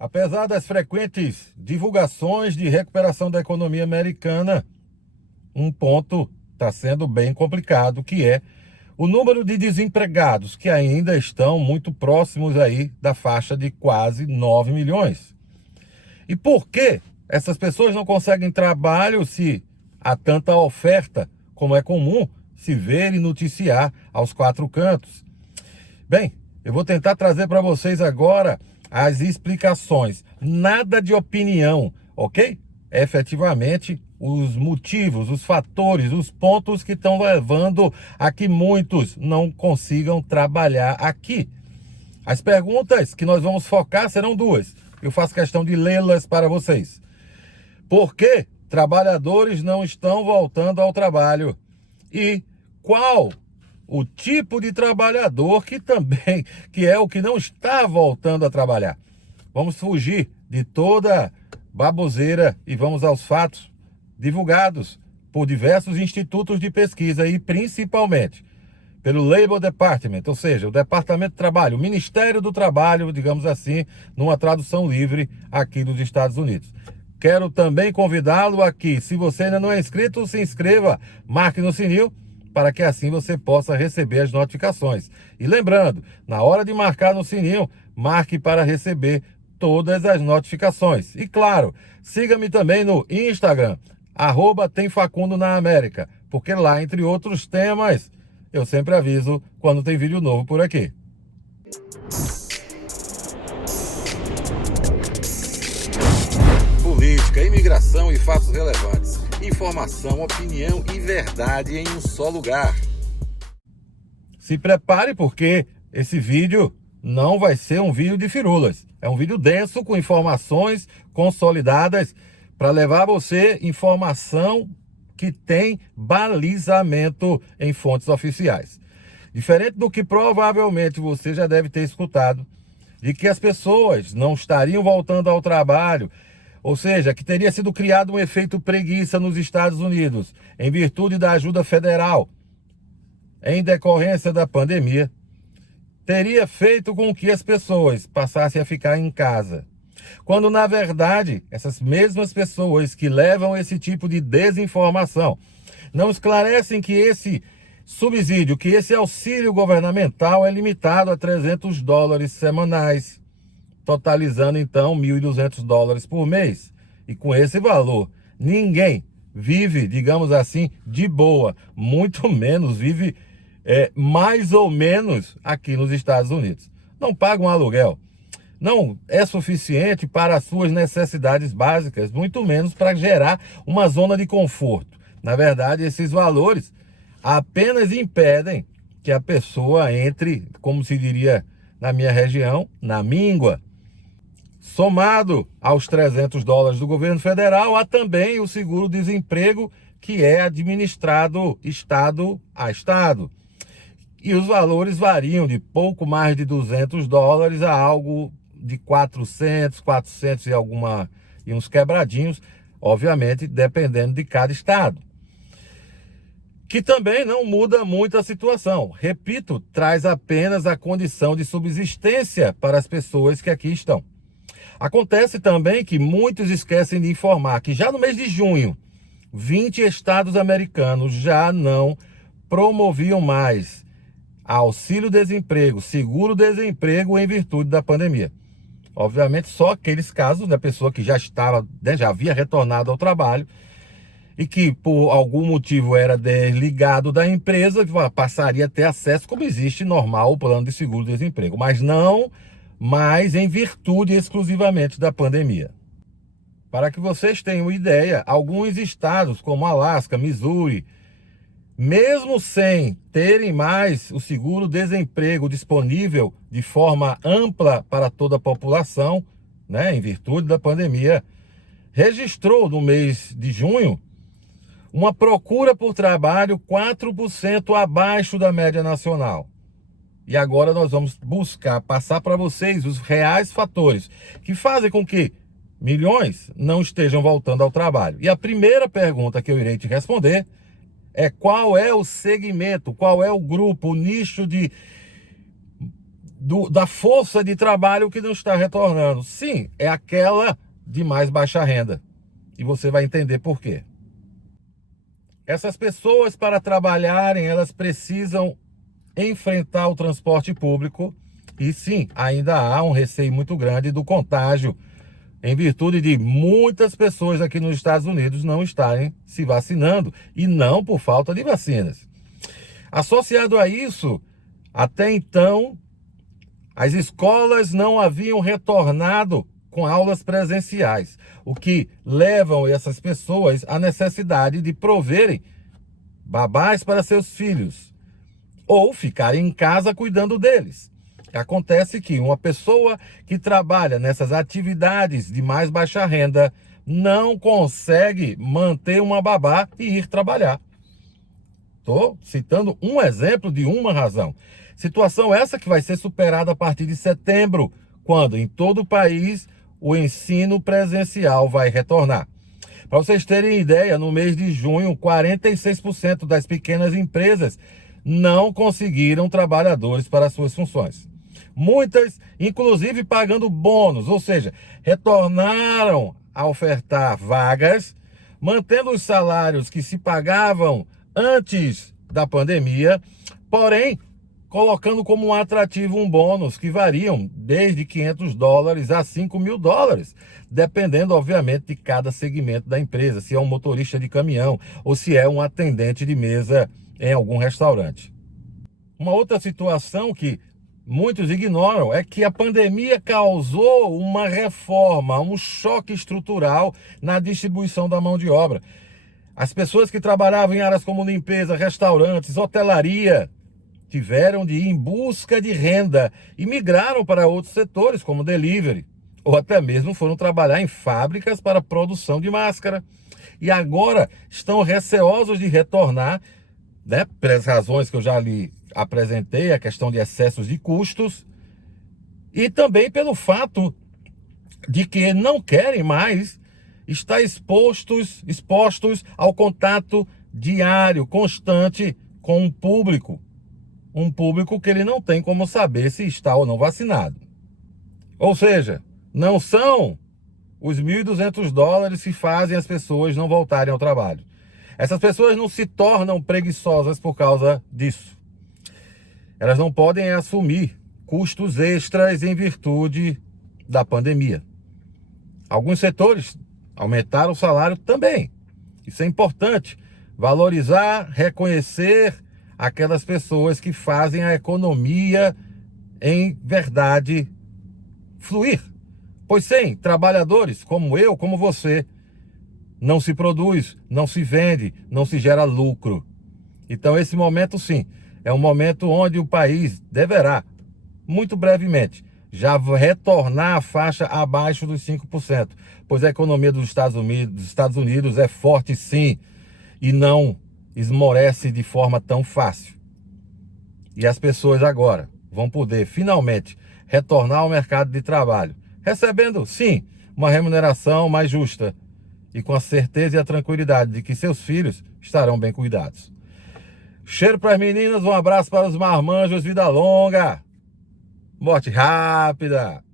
Apesar das frequentes divulgações de recuperação da economia americana, um ponto está sendo bem complicado, que é o número de desempregados, que ainda estão muito próximos aí da faixa de quase 9 milhões. E por que essas pessoas não conseguem trabalho se há tanta oferta, como é comum se ver e noticiar aos quatro cantos? Bem, eu vou tentar trazer para vocês agora as explicações. Nada de opinião, ok? Efetivamente, os motivos, os fatores, os pontos que estão levando a que muitos não consigam trabalhar aqui. As perguntas que nós vamos focar serão duas. Eu faço questão de lê-las para vocês. Por que trabalhadores não estão voltando ao trabalho? E qual o tipo de trabalhador que é o que não está voltando a trabalhar? Vamos fugir de toda baboseira e vamos aos fatos divulgados por diversos institutos de pesquisa e principalmente pelo Labor Department, ou seja, o Departamento de Trabalho, o Ministério do Trabalho, digamos assim, numa tradução livre aqui dos Estados Unidos. Quero também convidá-lo aqui, se você ainda não é inscrito, se inscreva, marque no sininho, para que assim você possa receber as notificações. E lembrando, na hora de marcar no sininho, marque para receber todas as notificações. E claro, siga-me também no Instagram, @TemFacundoNaAmérica, porque lá, entre outros temas, eu sempre aviso quando tem vídeo novo por aqui. Política, imigração e fatos relevantes. Informação, opinião e verdade em um só lugar. Se prepare porque esse vídeo não vai ser um vídeo de firulas. É um vídeo denso com informações consolidadas para levar a você informação que tem balizamento em fontes oficiais. Diferente do que provavelmente você já deve ter escutado, de que as pessoas não estariam voltando ao trabalho, ou seja, que teria sido criado um efeito preguiça nos Estados Unidos, em virtude da ajuda federal, em decorrência da pandemia, teria feito com que as pessoas passassem a ficar em casa. Quando, na verdade, essas mesmas pessoas que levam esse tipo de desinformação não esclarecem que esse subsídio, que esse auxílio governamental é limitado a $300 semanais, totalizando então $1.200 por mês. E com esse valor, ninguém vive, digamos assim, de boa, muito menos vive mais ou menos aqui nos Estados Unidos. Não paga um aluguel, não é suficiente para as suas necessidades básicas, muito menos para gerar uma zona de conforto. Na verdade, esses valores apenas impedem que a pessoa entre, como se diria na minha região, na míngua. Somado aos $300 do governo federal, há também o seguro-desemprego, que é administrado estado a estado. E os valores variam de pouco mais de $200 a algo de 400 e uns quebradinhos, obviamente, dependendo de cada estado. Que também não muda muito a situação. Repito, traz apenas a condição de subsistência para as pessoas que aqui estão. Acontece também que muitos esquecem de informar que já no mês de junho, 20 estados americanos já não promoviam mais auxílio-desemprego, seguro-desemprego em virtude da pandemia. Obviamente, só aqueles casos da pessoa que já estava, já havia retornado ao trabalho e que por algum motivo era desligado da empresa, passaria a ter acesso, como existe normal, o plano de seguro-desemprego, mas não mais em virtude exclusivamente da pandemia. Para que vocês tenham ideia, alguns estados como Alasca, Missouri, mesmo sem terem mais o seguro-desemprego disponível de forma ampla para toda a população, né, em virtude da pandemia, registrou no mês de junho uma procura por trabalho 4% abaixo da média nacional. E agora nós vamos buscar passar para vocês os reais fatores que fazem com que milhões não estejam voltando ao trabalho. E a primeira pergunta que eu irei te responder é: qual é o segmento, qual é o grupo, o nicho da força de trabalho que não está retornando. Sim, é aquela de mais baixa renda. E você vai entender por quê. Essas pessoas, para trabalharem, elas precisam enfrentar o transporte público. E sim, ainda há um receio muito grande do contágio, em virtude de muitas pessoas aqui nos Estados Unidos não estarem se vacinando, e não por falta de vacinas. Associado a isso, até então, as escolas não haviam retornado com aulas presenciais, o que levam essas pessoas à necessidade de proverem babás para seus filhos, ou ficarem em casa cuidando deles. Acontece que uma pessoa que trabalha nessas atividades de mais baixa renda não consegue manter uma babá e ir trabalhar. Estou citando um exemplo de uma razão. Situação essa que vai ser superada a partir de setembro, quando em todo o país o ensino presencial vai retornar. Para vocês terem ideia, no mês de junho, 46% das pequenas empresas não conseguiram trabalhadores para suas funções. Muitas, inclusive, pagando bônus, ou seja, retornaram a ofertar vagas, mantendo os salários que se pagavam antes da pandemia, porém, colocando como um atrativo um bônus que variam desde $500 a $5.000, dependendo, obviamente, de cada segmento da empresa, se é um motorista de caminhão ou se é um atendente de mesa em algum restaurante. Uma outra situação que muitos ignoram é que a pandemia causou uma reforma, um choque estrutural na distribuição da mão de obra. As pessoas que trabalhavam em áreas como limpeza, restaurantes, hotelaria, tiveram de ir em busca de renda e migraram para outros setores, como delivery, ou até mesmo foram trabalhar em fábricas para produção de máscara. E agora estão receosos de retornar, né, pelas razões que eu já lhe apresentei, a questão de excessos de custos, e também pelo fato de que não querem mais estar expostos ao contato diário, constante com o público. Um público que ele não tem como saber se está ou não vacinado. Ou seja, não são os $1.200 que fazem as pessoas não voltarem ao trabalho. Essas pessoas não se tornam preguiçosas por causa disso. Elas não podem assumir custos extras em virtude da pandemia. Alguns setores aumentaram o salário também. Isso é importante. Valorizar, reconhecer aquelas pessoas que fazem a economia em verdade fluir. Pois sem trabalhadores como eu, como você, não se produz, não se vende, não se gera lucro. Então esse momento sim, é um momento onde o país deverá, muito brevemente, já retornar à faixa abaixo dos 5%, pois a economia dos Estados Unidos é forte sim, e não esmorece de forma tão fácil. E as pessoas agora vão poder finalmente retornar ao mercado de trabalho, recebendo sim uma remuneração mais justa e com a certeza e a tranquilidade de que seus filhos estarão bem cuidados. Cheiro para as meninas, um abraço para os marmanjos, vida longa, morte rápida.